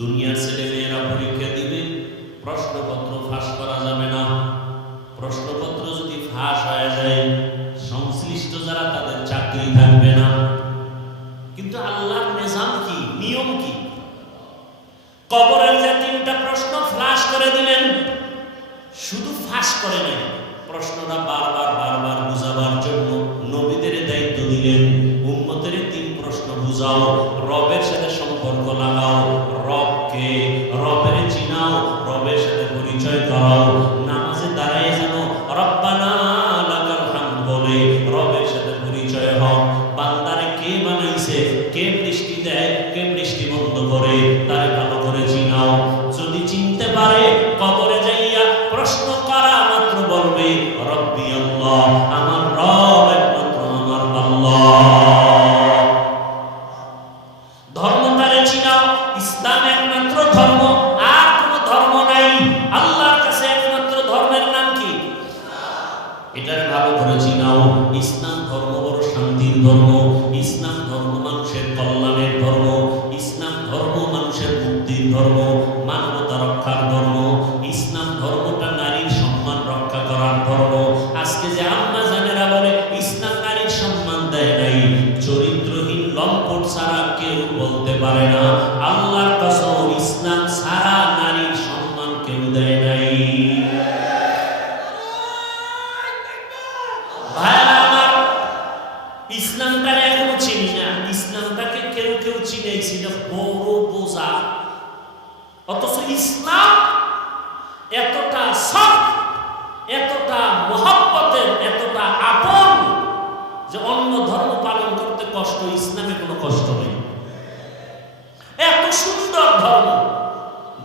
দুনিয়ার ছেলে মেয়েরা পরীক্ষা দিবে, প্রশ্নপত্র ফাঁস করা যাবে না। প্রশ্নপত্র যদি ফাঁস হয়ে যায়, সংশ্লিষ্ট যারা তাদের চাকরি থাকবে না। কিন্তু আল্লাহর নিজাম কি? নিয়ম কি? কবরের যে তিনটা প্রশ্ন ফ্লাশ করে দিলেন, শুধু ফাঁস করে নাই, প্রশ্নটা বারবার বারবার বুঝাবার জন্য নবীদের দায়িত্ব দিলেন, উম্মতের তিন প্রশ্ন বুঝাও, রবের সাথে সম্পর্ক লাগাও রবকে রবের চিনাও, রবের সাথে পরিচয় করাও। নামাজে দাঁড়ায় যেন রব্বানা লাকাল বলে, রবের সাথে পরিচয় হও। বান্দারে কে বানাইছে, কে বৃষ্টি দেয়, কে বৃষ্টি বন্ধ করে, তারে ভালো করে চিনাও। যদি চিনতে পারে, কবরে যাইয়া প্রশ্ন করা মাত্র বলবে, রব্বি আল্লাহ। মানুষের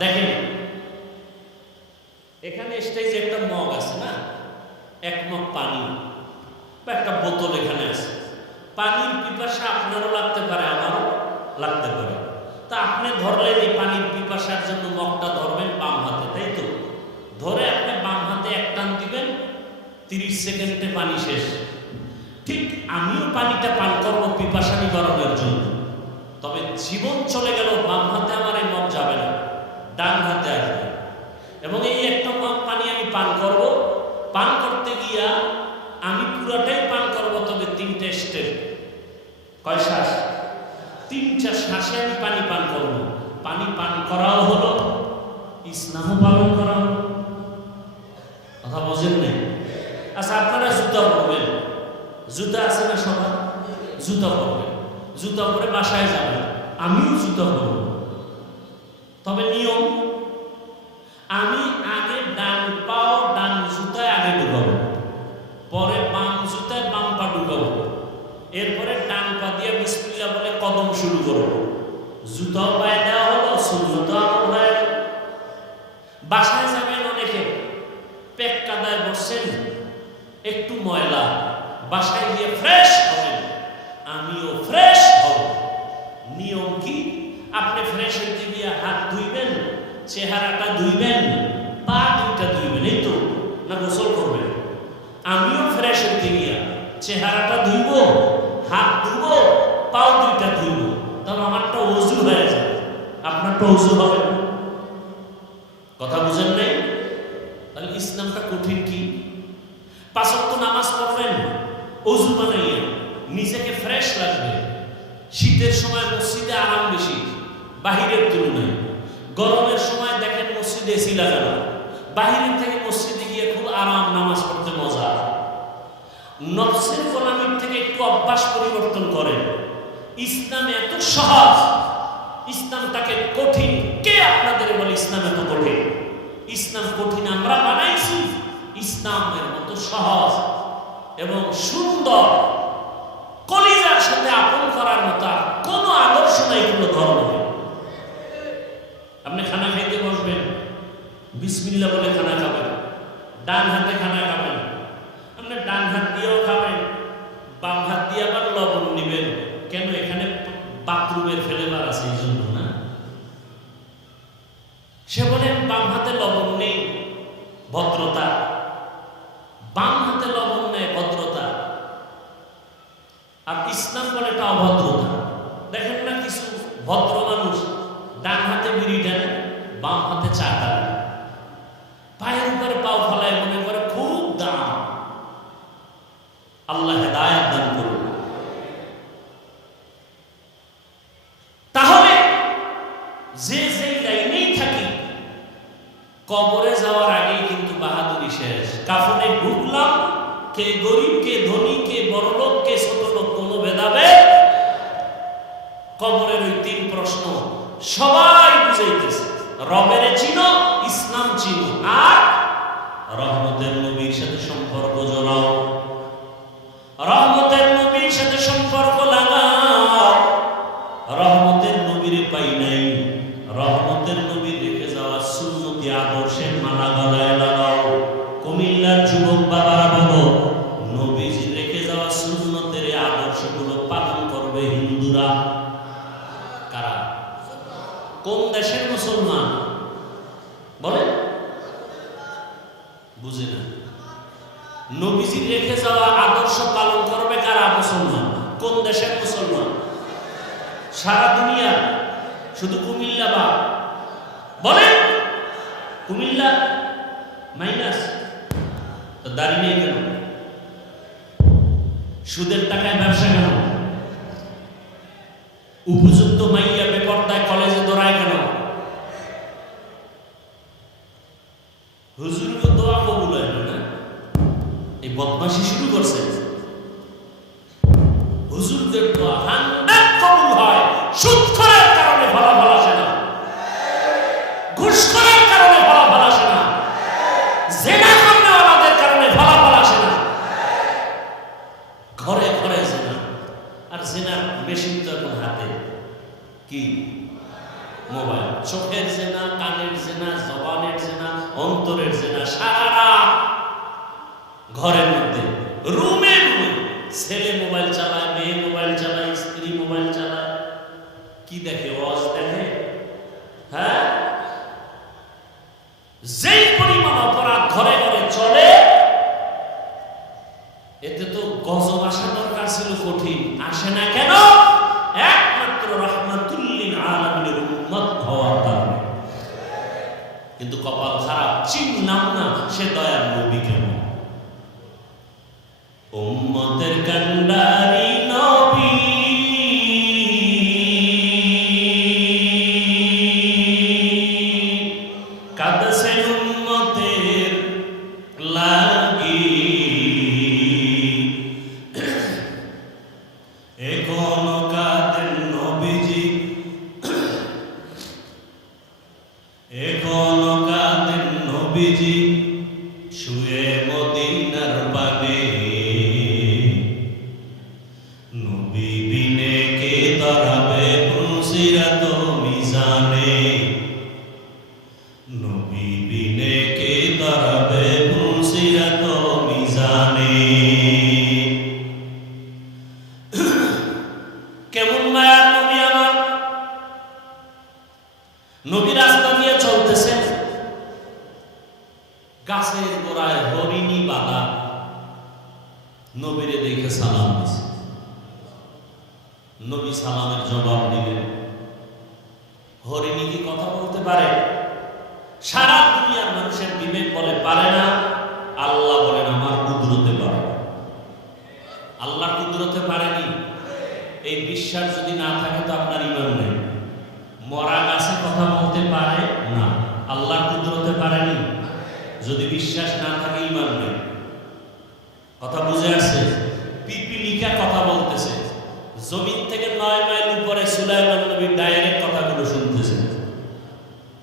দেখেন, এখানে স্টেজে একটা মগ আছে না? এক মগ পানি বা একটা বোতল এখানে আছে। পানির পিপাসা আপনারও লাগতে পারে, আমারও লাগতে পারে। তা আপনি ধরলেন এই পানির পিপাসার জন্য মগটা ধরবেন বাম হাতে, তাই তো? ধরে আপনি বাম হাতে এক টান দিবেন, তিরিশ সেকেন্ডে পানি শেষ। ঠিক আমিও পানিটা পান করব পিপাসা নিবারণের জন্য। তবে জীবন চলে গেল, বাম হাতে আমার এই ডান হাতে আসবে। এবং এই একটা মগ পানি আমি পান করব। পান করতে গিয়া আমি পুরোটাই পান করব, তবে তিনটে স্টেপ। কয় শ্বাস? তিনটা শ্বাসে আমি পানি পান করব। পানি পান করাও হলো, ইসলামও পালন করা হলো। কথা বোঝেন নাই? আচ্ছা আপনারা জুতা পরবেন। জুতা আছে না সবার? জুতা পরবেন। জুতা পরে বাসায় যাবেন। আমিও জুতা পরব। তবে নিয়ম, আমি আগে ডান পাও, ডান জুতায় আগে ঢুকাবো। পরে বাম জুতায় বাম পা ঢুকাবো। এরপরে ডান পা দিয়ে বিসমিল্লাহ বলে কদম শুরু করব। জুতাও পায়ে দেওয়া হলো জুতাও আমার। বাসায় যাবেন অনেকে পেক কাদায় বসছেন, একটু ময়লা। বাসায় গিয়ে ফ্রেশ হবেন। আমিও ফ্রেশ হব। নিয়ম কি আপনি ফ্রেশ হইতে গিয়ে হাত ধুইবেন চেহারাটা ধুইবেন পা দুইটা ধুইবেন এই তো, না গোসল করবেন আমিও ফ্রেশ হইতে গিয়া চেহারাটা ধুইব, হাত ধুব পাও দুইটা ধুইব, তবে আমারটা অজু হয়ে যায়। আপনারটা অজু হবে না। কথা বুঝেন নাই? তাহলে ইসলামটা কঠিন কি? পাঁচক্ত নামাজ পড়বেন, অজু বানাইয়া নিজেকে ফ্রেশ লাগবে শীতের সময় মসজিদে আরাম বেশি, বাহিরের তুলনায়। দেখেন মসজিদে এসি লাগানো বাহিরের থেকে মসজিদে গিয়ে খুব আরাম, নামাজ পড়তে মজা। নফসের গোলামির থেকে একটু অভ্যাস পরিবর্তন করেন ইসলাম এত সহজ। ইসলামটাকে কঠিন। কে আপনাদের বলে ইসলাম এত কঠিন? ইসলাম কঠিন আমরা বানাইছি। ইসলামের মতো সহজ এবং সুন্দর। কলিজার বিসমিল্লা বলে খানা খাবেন। ডান হাতে খানা খাবেন। আপনি ডান হাত দিয়েও খাবেন, বাম হাত দিয়ে আবার লবণ নেবেন। কেন? এখানে বাথরুমের ফেলেবার আছে, এই জন্য না? সে বলে, বাম হাতে লবণ নেই, ভদ্রতা। বাম হাতে লবণ নেয় ভদ্রতা। আর ইসলাম বলে এটা অভদ্রতা। দেখেন না কিছু ভদ্র মানুষ, ডান হাতে বিড়ি টানে বাম হাতে চা যে যেই লাইনেই থাকি, কবরে যাওয়ার আগেই কিন্তু বাহাদুরি শেষ। কাফনে ঢুকলাম, কে গরিব, কে ধনী, কে বড় লোক, কে ছোট লোক, কোনো ভেদাভেদ। কবরের ওই তিন প্রশ্ন সবাই বুঝাইতেছে। রবের চিনো, ইসলাম চিনো, আর রহমতের বুঝে না। নবীজি রেখে যাওয়া আদর্শ পালন করবে কারা? মুসলমান। কোন দেশের মুসলমান। সারা দুনিয়া, শুধু কুমিল্লা বা বলেন! কুমিল্লা মাইনাস। তো দাঁড়িয়ে কেন? সুদের টাকায় ব্যবসা কেন? উপযুক্ত মাইয়া বেপর্দায় কলেজে দৌড়ায় কেন হুজুরকে দোয়া কবুল হয় না এই বদমাশি শুরু করছে। হুজুরদের কবুল হয়, সুদ করার কারণে আসে না। ঘুষ করার কারণে আসে না। জেনা কারণে আসে না। ঘরে ঘরে জেনা, আর জেনার মেশিন তো এখন হাতে। কি? মোবাইল। চোখের জেনা, কানের জেনা, জবানের জেনা, অন্তরের জেনা, সারা ঘরের মধ্যে রুমে রুমে ছেলে মোবাইল চালায় নবীজি, শুয়ে মদিনার পানে। নবী বিনে কে তরাবে পুলসিরাত মিজানে? নবী বিনে কে তরাবে পুলসিরাত মিজানে? কেমন মায়ার নবী আমার? নবী নবীরে দেখে সালাম দিছে। নবী সালামের জবাব দিলেন, হরিণী কি কথা বলতে পারে? সারা দুনিয়ার মানুষের বিবেক বলে পারে না, আল্লাহ বলেন, আমার কুদরতে পারে আল্লাহ কুদরতে পারেনি? এই বিশ্বাস যদি না থাকে তো আপনার ইমান নেই। মরা গাছে কথা বলতে পারে না, আল্লাহ কুদরতে পারেনি? যদি বিশ্বাস না থাকে, ইমান নেই।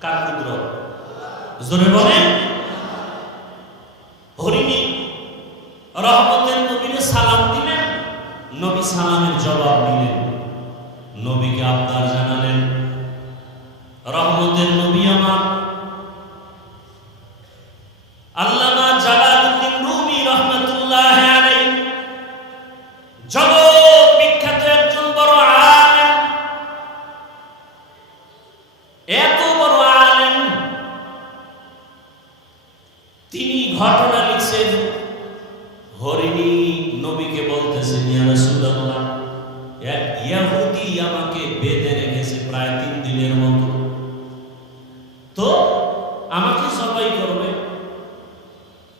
কার কুদরত জোরে বলেন।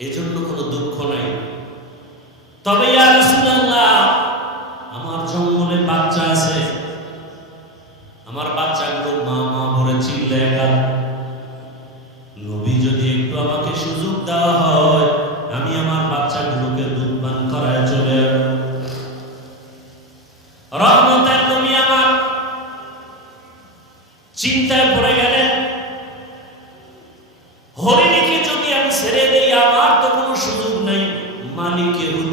এজন্য কোনো দুঃখ নাই। তবে আমার জঙ্গলে বাচ্চা আছে। আমার বাচ্চা বাচ্চাগুলো মা মা বলে চিল্লায় নবী যদি একটু আমাকে সুযোগ দেওয়া হয়, আমি আমার বাচ্চাগুলোকে দুধ পান করায় চলে রহমতের তুমি আমার চিন্তায় পড়ে গেলেন inquietud